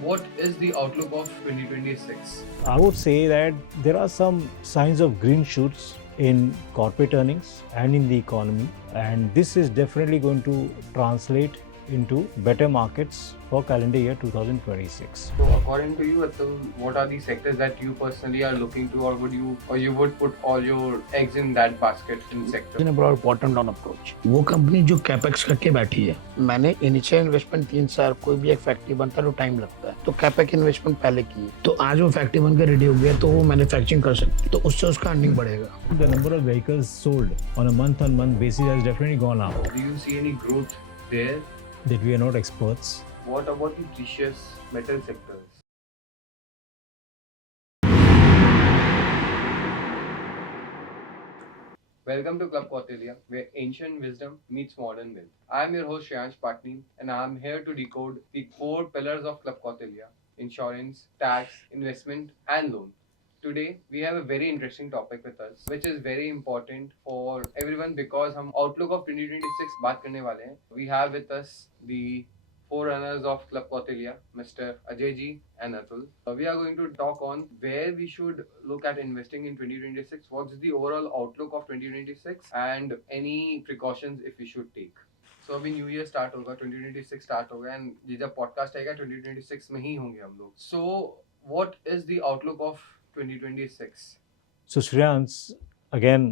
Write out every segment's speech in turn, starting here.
what is the outlook of 2026? I would say that there are some signs of green shoots in corporate earnings and in the economy, and this is definitely going to translate into better markets for calendar year 2026. So, according to you, Atul, what are the sectors that you personally are looking to, or you would put all your eggs in that basket in sector? in a broad bottom down approach. वो company जो capex करके बैठी है, मैंने initial investment 3 साल कोई भी एक फैक्ट्री बनता है तो टाइम लगता है, तो कैपेक्स इन्वेस्टमेंट पहले की है, तो आज वो फैक्ट्री बनकर रेडी हो गया तो वो मैन्युफैक्चरिंग कर सकती है, तो उससे उसका अर्निंग बढ़ेगा. The number of vehicles sold on a month-on-month basis has definitely gone up. Do you see any growth there? That we are not experts. What about the precious metal sectors? Welcome to Club Kautilya, where ancient wisdom meets modern wealth. I am your host Shreyansh Patni, and I am here to decode the 4 pillars of Club Kautilya: insurance, tax, investment, and loan. Today, we have a very interesting topic with us, which is very important for everyone because हम outlook of 2026 बात करने वाले हैं. We have with us the forerunners of Club Kautilya, Mr. Ajay ji and Atul. We are going to talk on where we should look at investing in 2026, what's the overall outlook of 2026, and any precautions if we should take. So अभी new year start होगा, 2026 start होगा, and ये जब podcast आएगा 2026 में ही होंगे हम लोग. So what is the outlook of 2026? So Shreyans, again,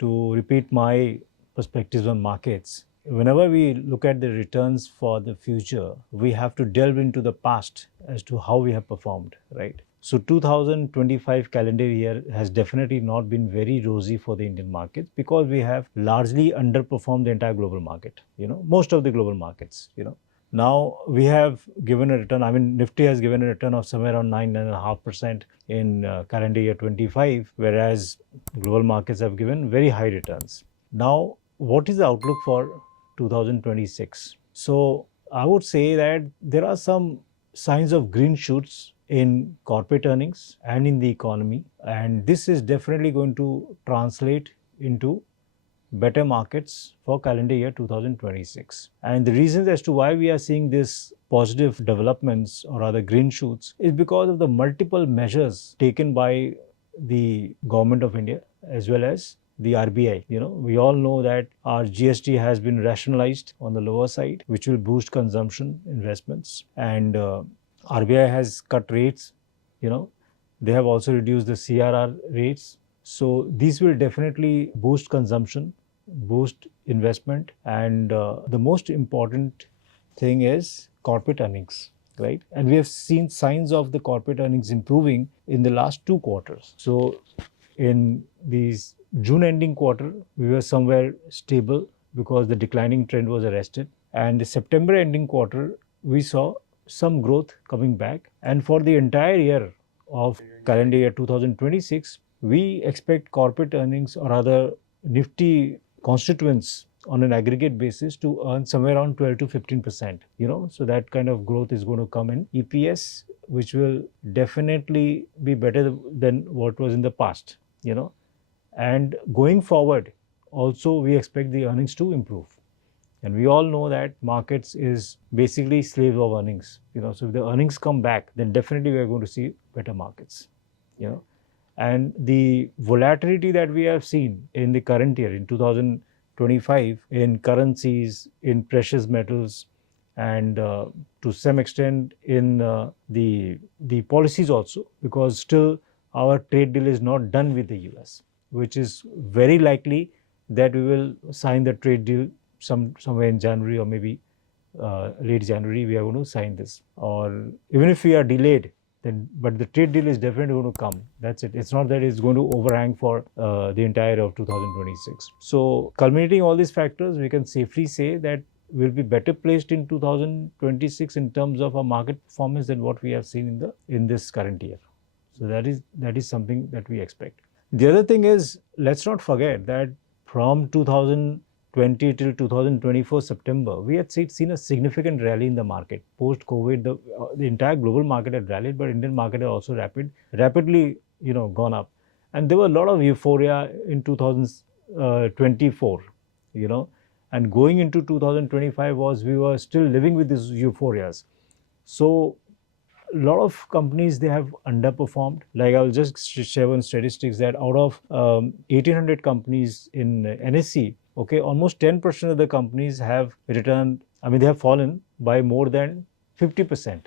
to repeat my perspectives on markets, whenever we look at the returns for the future, we have to delve into the past as to how we have performed, right? So 2025 calendar year has definitely not been very rosy for the Indian markets because we have largely underperformed the entire global market, most of the global markets. Now we have given a return, Nifty has given a return of somewhere around 9.5% in calendar year 25, whereas global markets have given very high returns. Now, what is the outlook for 2026? So, I would say that there are some signs of green shoots in corporate earnings and in the economy, and this is definitely going to translate into better markets for calendar year 2026. And the reasons as to why we are seeing this positive developments or rather green shoots is because of the multiple measures taken by the government of India as well as the RBI. We all know that our GST has been rationalized on the lower side, which will boost consumption, investments, and RBI has cut rates. They have also reduced the CRR rates. So these will definitely boost consumption, boost investment, and the most important thing is corporate earnings, right? And we have seen signs of the corporate earnings improving in the last 2 quarters. So in these June ending quarter, we were somewhere stable because the declining trend was arrested. And the September ending quarter, we saw some growth coming back. And for the entire year of calendar year 2026, we expect corporate earnings or rather Nifty constituents on an aggregate basis to earn somewhere around 12 to 15%. So that kind of growth is going to come in EPS, which will definitely be better than what was in the past. And going forward, also we expect the earnings to improve. And we all know that markets is basically slaves of earnings. So if the earnings come back, then definitely we are going to see better markets. And the volatility that we have seen in the current year, in 2025, in currencies, in precious metals, and to some extent in the policies also, because still our trade deal is not done with the US, which is very likely that we will sign the trade deal somewhere in January or maybe late January. We are going to sign this, or even if we are delayed, but the trade deal is definitely going to come. That's it. It's not that it's going to overhang for the entire of 2026. So culminating all these factors, we can safely say that we'll be better placed in 2026 in terms of our market performance than what we have seen in this current year. So that is something that we expect. The other thing is, let's not forget that from 2020 till 2024 September, we had seen a significant rally in the market. Post-COVID, the entire global market had rallied, but Indian market had also rapidly gone up. And there were a lot of euphoria in 2024, and going into 2025 we were still living with these euphorias. So lot of companies, they have underperformed. Like I'll just share one statistics that out of 1800 companies in NSE, okay, almost 10% of the companies have returned, I mean, they have fallen by more than 50%.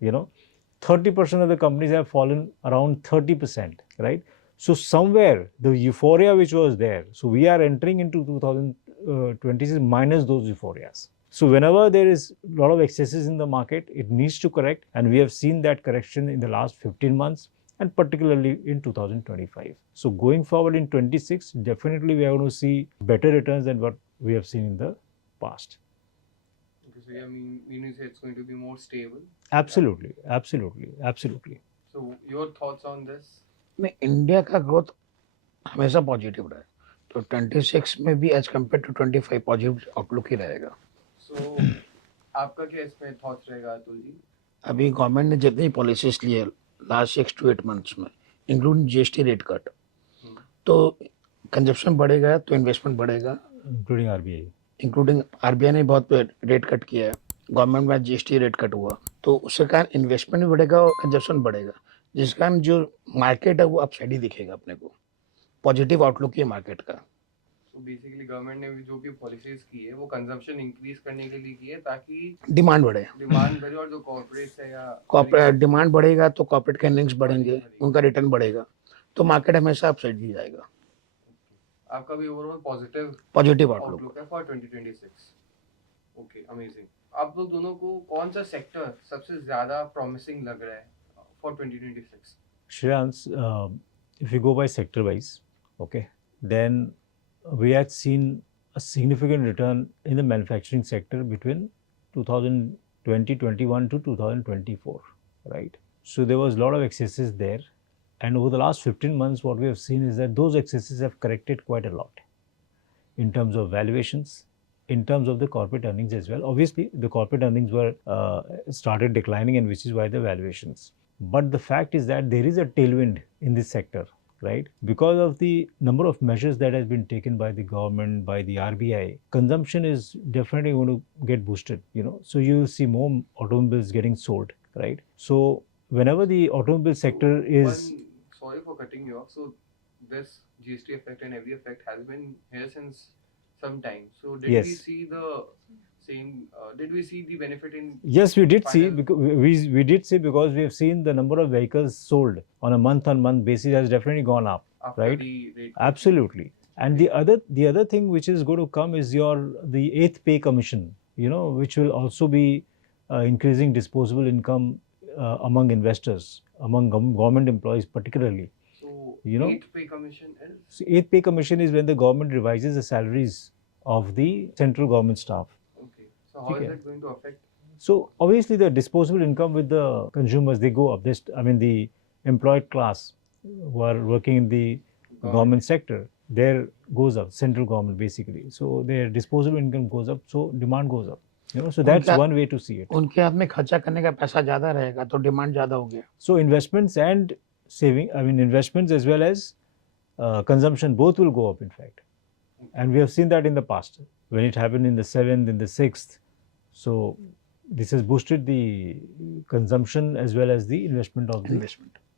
30% of the companies have fallen around 30%, right? So somewhere the euphoria which was there, so we are entering into 2026 minus those euphorias. So whenever there is a lot of excesses in the market, it needs to correct, and we have seen that correction in the last 15 months and particularly in 2025. So going forward in 26, definitely we are going to see better returns than what we have seen in the past. Okay, so yeah, mean you say it's going to be more stable. Absolutely, absolutely, absolutely. So your thoughts on this? में India का growth हमेशा positive रहा है, तो 26 में भी as compare to 25 positive outlook ही रहेगा। So आपका क्या इसमें थॉट्स रहेगा अतुल जी? अभी गवर्नमेंट ने जितनी पॉलिसीज ली है लास्ट 6 to 8 मंथ्स में, इंक्लूडिंग जीएसटी रेट कट, तो कंजप्शन बढ़ेगा तो इन्वेस्टमेंट बढ़ेगा, इंक्लूडिंग आरबीआई ने बहुत रेट कट किया है, गवर्नमेंट में जीएसटी रेट कट हुआ, तो उसके कारण इन्वेस्टमेंट भी बढ़ेगा और कंजप्शन बढ़ेगा, जिस कारण जो मार्केट है वो अपसाइड ही दिखेगा अपने को, पॉजिटिव आउटलुक है मार्केट का। तो बेसिकली गवर्नमेंट ने भी जो भी पॉलिसीज की है वो कंजम्पशन इंक्रीज करने के लिए की है ताकि डिमांड बढ़े और जो कॉर्पोरेट्स है या कॉर्पोरेट डिमांड बढ़ेगा तो कॉर्पोरेट के अर्निंग्स बढ़ेंगे, उनका रिटर्न बढ़ेगा, तो मार्केट हमेशा अपसाइड ही जाएगा। आपका भी ओवरऑल पॉजिटिव आउटलुक है फॉर 2026। Okay, amazing. आप लोग दोनों को कौन सा सेक्टर सबसे ज्यादा प्रॉमिसिंग लग रहा है for 2026? Shreyans, if you go by sector wise, okay, then we had seen a significant return in the manufacturing sector between 2020-21 to 2024, right? So there was a lot of excesses there, and over the last 15 months, what we have seen is that those excesses have corrected quite a lot in terms of valuations, in terms of the corporate earnings as well. Obviously, the corporate earnings were started declining, and which is why the valuations. But the fact is that there is a tailwind in this sector, right? Because of the number of measures that has been taken by the government, by the RBI, consumption is definitely going to get boosted, So you see more automobiles getting sold, right? So whenever the automobile sector is... Sorry for cutting you off. So this GST effect and every effect has been here since some time. So did we see the same? Did we see the benefit in? Yes, we did see, because we did see, because we have seen the number of vehicles sold on a month-on-month basis has definitely gone up, after right? The rate Absolutely. And the other thing which is going to come is the 8th pay commission, which will also be increasing disposable income among investors, among government employees particularly. So 8th pay commission is? So 8th pay commission is when the government revises the salaries of the central government staff. Okay. So how is that going to affect? So obviously the disposable income with the consumers, they go up. The employed class who are working in the government sector, there goes up, central government basically. So their disposable income goes up, so demand goes up. So that's one way to see it. उनके हाथ में खर्चा करने का पैसा ज्यादा रहेगा तो डिमांड ज्यादा हो गया. So investments and saving, investments as well as consumption, both will go up in fact. And we have seen that in the past when it happened in the 7th, in the 6th. So this has boosted the consumption as well as the investment of the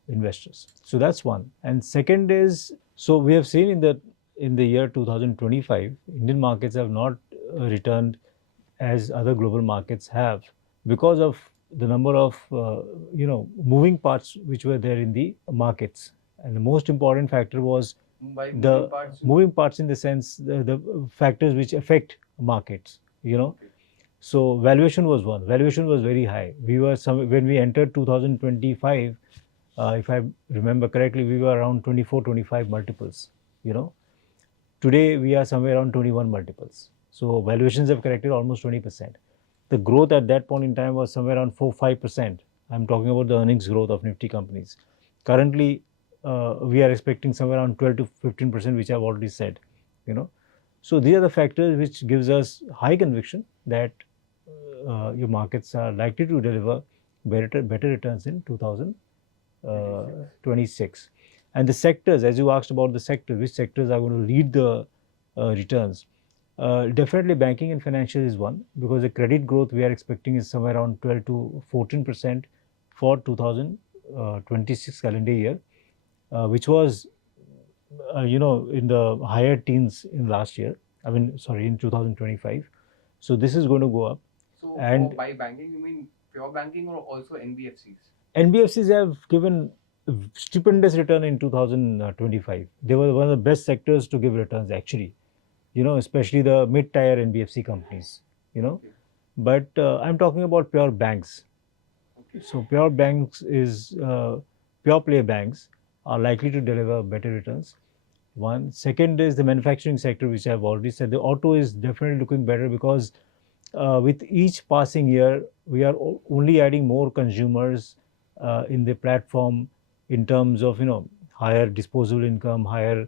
investors. So that's one. And second is, so we have seen in the year 2025, Indian markets have not returned as other global markets have because of the number of moving parts which were there in the markets. And the most important factor was moving parts in the sense the factors which affect markets, So valuation was one. Valuation was very high. We were when we entered 2025, if I remember correctly, we were around 24, 25 multiples. Today we are somewhere around 21 multiples. So valuations have corrected almost 20%. The growth at that point in time was somewhere around 4-5%. I'm talking about the earnings growth of Nifty companies. Currently, we are expecting somewhere around 12 to 15%, which I've already said. So these are the factors which gives us high conviction that your markets are likely to deliver better returns in 2026. And the sectors, as you asked about the sectors, which sectors are going to lead the returns? Definitely banking and financial is one, because the credit growth we are expecting is somewhere around 12 to 14%. for 2026 calendar year, which was, in the higher teens in last year. In 2025. So this is going to go up. So And by banking, you mean pure banking or also NBFCs? NBFCs have given stupendous return in 2025. They were one of the best sectors to give returns actually, especially the mid-tier NBFC companies, Okay. But I'm talking about pure banks. Okay. So pure banks pure play banks are likely to deliver better returns. One. Second is the manufacturing sector, which I've already said. The auto is definitely looking better because with each passing year, we are only adding more consumers in the platform in terms of higher disposable income, higher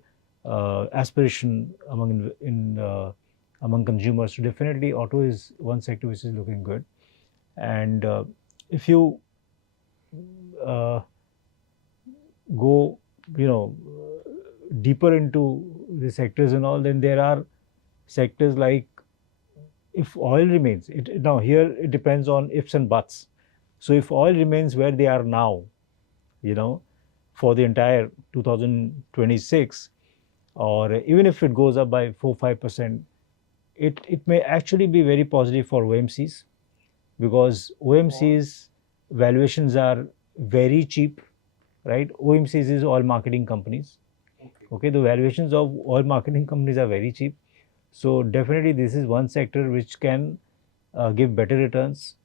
aspiration among consumers. So definitely, auto is one sector which is looking good. And if you go, deeper into the sectors and all, then there are sectors like, if oil remains, now here it depends on ifs and buts. So if oil remains where they are now, for the entire 2026, or even if it goes up by 4-5%, it may actually be very positive for OMCs, because OMCs valuations are very cheap, right? OMCs is oil marketing companies. Okay, the valuations of oil marketing companies are very cheap. So definitely this is one sector which can give better returns.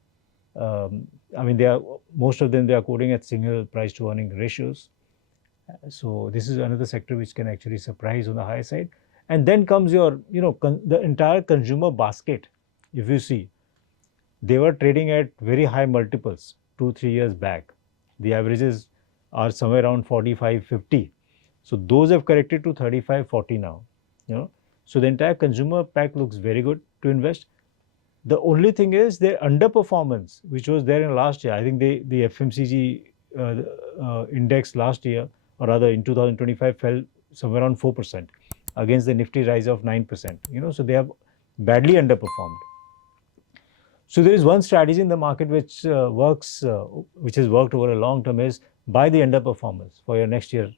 Most of them, they are quoting at single price to earning ratios. So this is another sector which can actually surprise on the high side. And then comes your, the entire consumer basket. If you see, they were trading at very high multiples 2-3 years back. The averages are somewhere around 45-50. So those have corrected to 35-40 now. So the entire consumer pack looks very good to invest. The only thing is their underperformance, which was there in last year. I think the FMCG index last year, or rather in 2025, fell somewhere around 4% against the Nifty rise of 9%. So they have badly underperformed. So there is one strategy in the market which works, which has worked over a long term, is buy the underperformers for your next year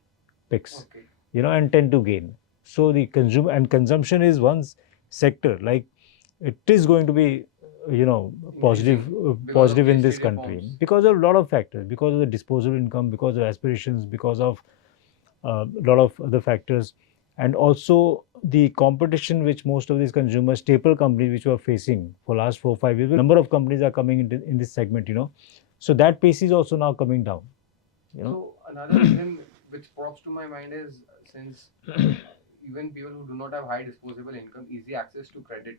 picks, and tend to gain. So the consumer and consumption is one sector, like it is going to be, positive in this country because of a lot of factors, because of the disposable income, because of aspirations, because of a lot of other factors, and also the competition which most of these consumer staple companies which were facing for last 4-5 years. Number of companies are coming in this segment, so that pace is also now coming down. So another reason which pops to my mind is, since even people who do not have high disposable income, easy access to credit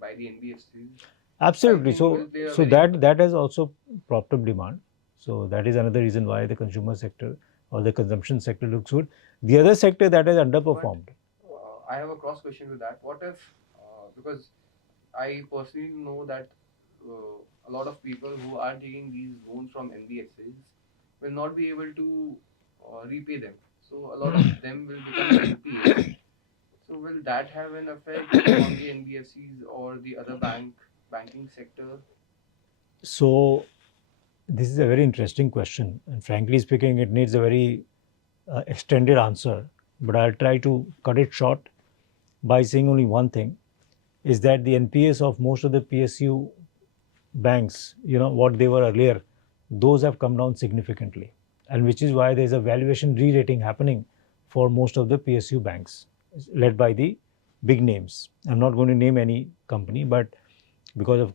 by the NBFCs. Absolutely. So that has also propped up demand. So that is another reason why the consumer sector or the consumption sector looks good. The other sector that has underperformed. But, I have a cross question to that. What if, because I personally know that a lot of people who are taking these loans from NBFCs will not be able to repay them. So a lot of them will become NPAs. So will that have an effect on the NBFCs or the other banking sector? So this is a very interesting question, and frankly speaking, it needs a very extended answer. But I'll try to cut it short by saying only one thing: is that the NPAs of most of the PSU banks, what they were earlier, those have come down significantly, and which is why there's a valuation re-rating happening for most of the PSU banks, led by the big names. I'm not going to name any company, but because of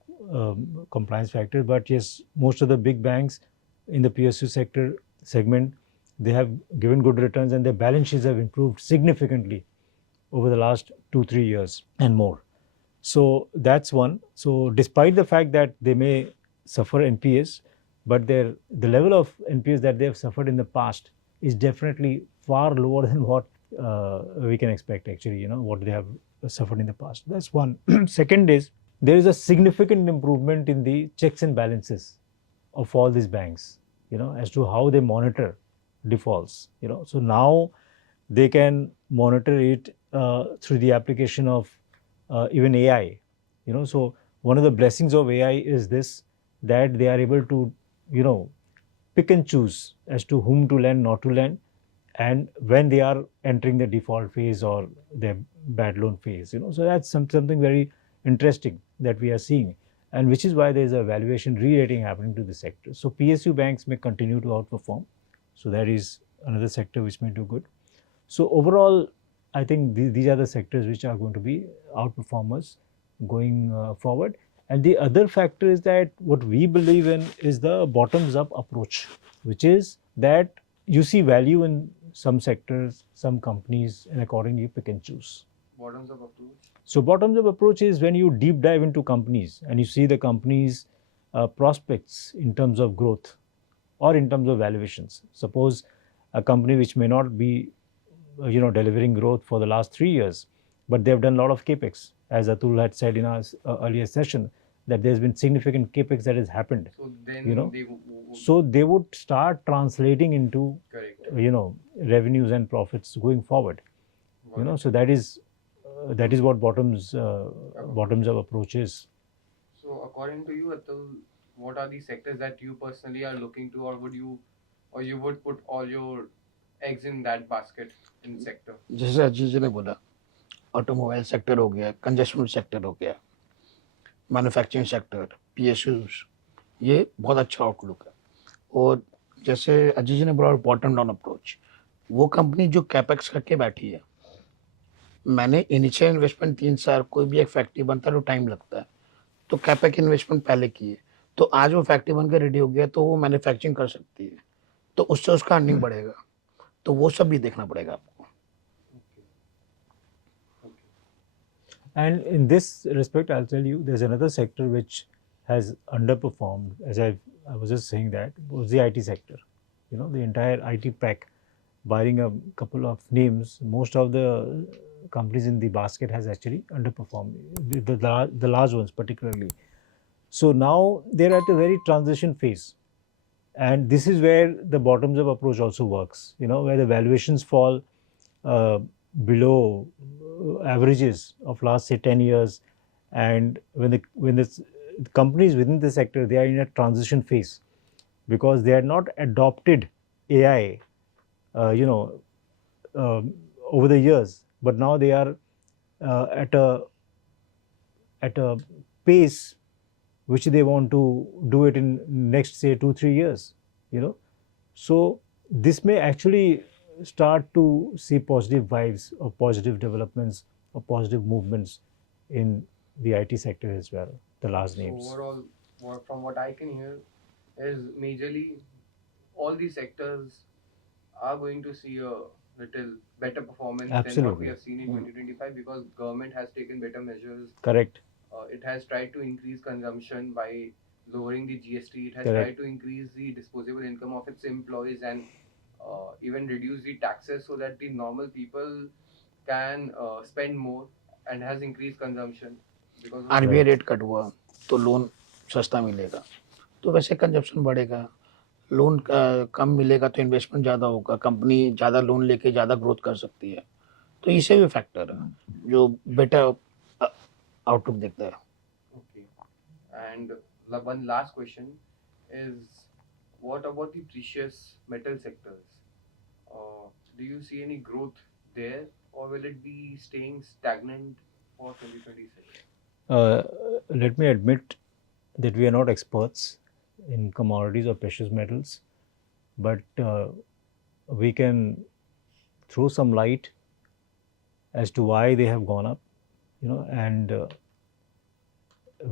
compliance factors. But yes, most of the big banks in the PSU segment, they have given good returns, and their balance sheets have improved significantly over the last 2-3 years and more. So that's one. So despite the fact that they may suffer NPAs, but the level of NPAs that they have suffered in the past is definitely far lower than what we can expect actually, what they have suffered in the past. That's one. Second is, there is a significant improvement in the checks and balances of all these banks, as to how they monitor defaults. So now they can monitor it through the application of even AI. So one of the blessings of AI is this, that they are able to pick and choose as to whom to lend, not to lend, and when they are entering the default phase or their bad loan phase. So that's something very interesting that we are seeing, and which is why there is a valuation re-rating happening to the sector. So PSU banks may continue to outperform. So that is another sector which may do good. So overall, I think these are the sectors which are going to be outperformers going forward. And the other factor is that what we believe in is the bottoms up approach, which is that you see value in some sectors, some companies, and accordingly you pick and choose. Bottoms up approach. So bottoms up approach is when you deep dive into companies and you see the company's prospects in terms of growth or in terms of valuations. Suppose a company which may not be delivering growth for the last 3 years, but they've done a lot of capex, as Atul had said in our earlier session, that there's been significant capex that has happened. So then so they would start translating into correct. Revenues and profits going forward. So that is what bottoms up approach is. So according to you, Atul, what are the sectors that you personally are looking to, or you would put all your eggs in that basket in sector? जैसे अजीज जी ने बोला, automobile sector हो गया, कंजस्टमेंट sector हो गया, manufacturing sector, PSUs, ये बहुत अच्छा आउटलुक है। और जैसे अजीज जी ने बोला बॉटम डाउन अप्रोच, वो कंपनी जो कैपेक्स करके बैठी है, मैंने इनिशियल इन्वेस्टमेंट 3 साल, कोई भी एक फैक्ट्री बनता है तो टाइम लगता है, तो कैपेक्स इन्वेस्टमेंट पहले की है, तो आज वो फैक्ट्री बनकर रेडी हो गया तो वो मैन्युफैक्चरिंग कर सकती है, तो उससे उसका अर्निंग बढ़ेगा, तो वो सब भी देखना पड़ेगा आपको। And in this respect, I'll tell you, there's another sector which has underperformed, as I was just saying, that was the IT sector. The entire IT pack, barring a couple of names, most of the companies in the basket has actually underperformed, the large ones particularly. So now they're at a very transition phase. And this is where the bottoms up approach also works, where the valuations fall below averages of last, say, 10 years. And when the companies within the sector, they are in a transition phase because they are not adopted AI, over the years, but now they are at a pace which they want to do it in next, say, 2-3 years. So this may actually start to see positive vibes or positive developments or positive movements in the IT sector as well, the large names. So overall, from what I can hear, is majorly all these sectors are going to see a little better performance than what we have seen in 2025 because government has taken better measures. Correct. It has tried to increase consumption by lowering the GST. It has Correct. tried to increase the disposable income of its employees and even reduce the taxes so that the normal people can spend more and has increased consumption. Because RBI rate cut हुआ तो loan सस्ता मिलेगा, तो वैसे consumption बढ़ेगा, loan कम मिलेगा तो investment ज़्यादा होगा, कंपनी ज़्यादा लोन लेके ज़्यादा ग्रोथ कर सकती है, तो इसे भी फैक्टर है जो बेटर आउटलुक देखता है। Okay. And one last question is, what about the precious metal sectors? Do you see any growth there, or will it be staying stagnant for 2026? Let me admit that we are not experts in commodities or precious metals, but we can throw some light as to why they have gone up, and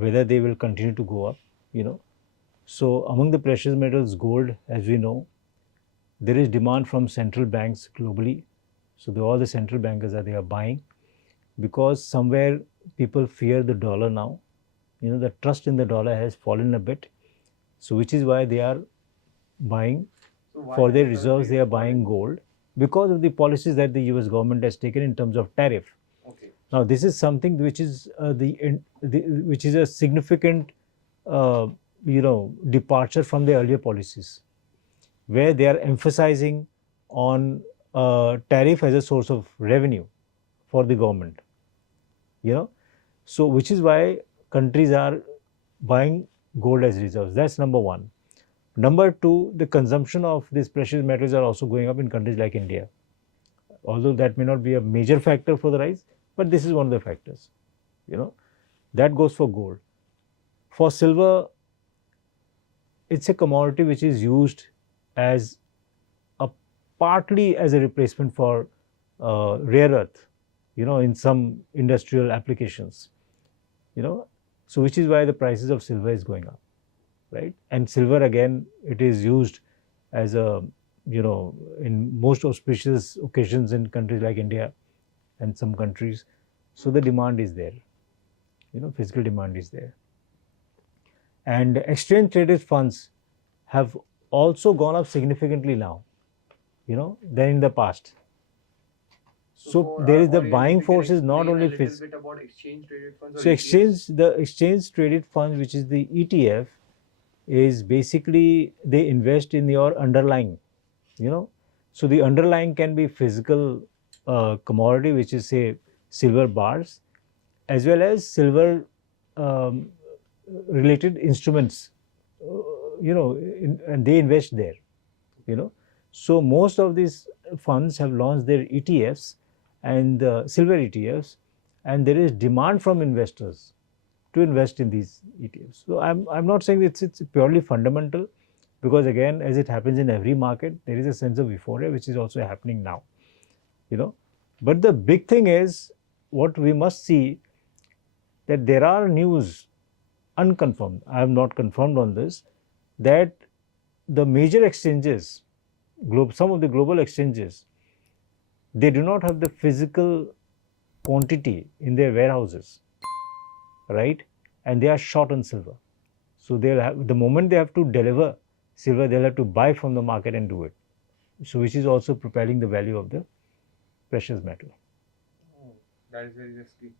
whether they will continue to go up, So among the precious metals, gold, as we know, there is demand from central banks globally. So all the central bankers they are buying because somewhere people fear the dollar now. The trust in the dollar has fallen a bit. So which is why they are buying for their reserves. They are buying gold because of the policies that the US government has taken in terms of tariff. Okay. Now this is something which is which is a significant departure from the earlier policies, where they are emphasizing on tariff as a source of revenue for the government. So which is why countries are buying gold as reserves. That's number one. Number two, the consumption of these precious metals are also going up in countries like India. Although that may not be a major factor for the rise, but this is one of the factors. That goes for gold. For silver, it's a commodity which is used as a partly as a replacement for rare earth, in some industrial applications, so which is why the prices of silver is going up, right? And silver again, it is used as a, in most auspicious occasions in countries like India and some countries, so the demand is there, physical demand is there. And exchange traded funds have also gone up significantly now, than in the past. So for there our is the audience, buying if you can force is not explain only a little bit about exchange traded funds or so ETFs. the exchange traded funds, which is the ETF, is basically they invest in your underlying, so the underlying can be physical commodity, which is say silver bars, as well as silver um, related instruments, and they invest there, so most of these funds have launched their ETFs and silver ETFs, and there is demand from investors to invest in these ETFs. So I'm not saying it's purely fundamental, because again, as it happens in every market, there is a sense of euphoria which is also happening now, But the big thing is what we must see, that there are news unconfirmed. I am not confirmed on this, that the major exchanges, some of the global exchanges, they do not have the physical quantity in their warehouses, right? And they are short on silver. So they'll have, the moment they have to deliver silver, they'll have to buy from the market and do it. So which is also propelling the value of the precious metal. Oh, that is very risky.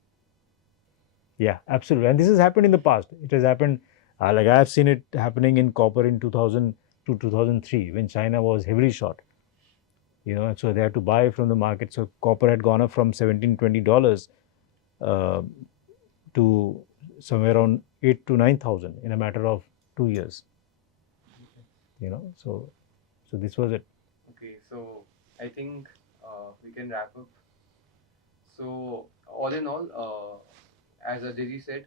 Yeah, absolutely. And this has happened in the past. It has happened, like I have seen it happening in copper in 2000 to 2003, when China was heavily short. And so they had to buy from the market. So copper had gone up from $17-20 uh, to somewhere around 8 to 9,000 in a matter of 2 years. So this was it. Okay, so I think we can wrap up. So all in all, as Ajay said,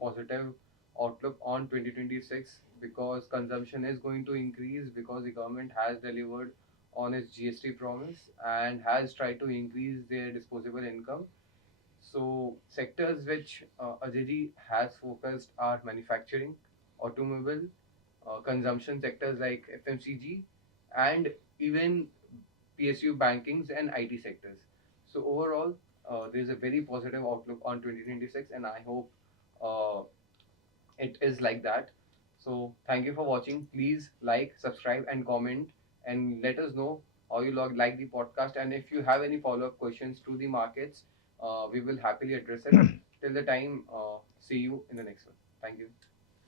positive outlook on 2026, because consumption is going to increase, because the government has delivered on its GST promise and has tried to increase their disposable income. So sectors which Ajay has focused are manufacturing, automobile, consumption sectors like FMCG, and even PSU bankings and IT sectors. So overall, there's a very positive outlook on 2026, and I hope uh, it is like that. So thank you for watching. Please like, subscribe, and comment, and let us know how you like the podcast. And if you have any follow-up questions to the markets, we will happily address it. Till the time, see you in the next one. Thank you.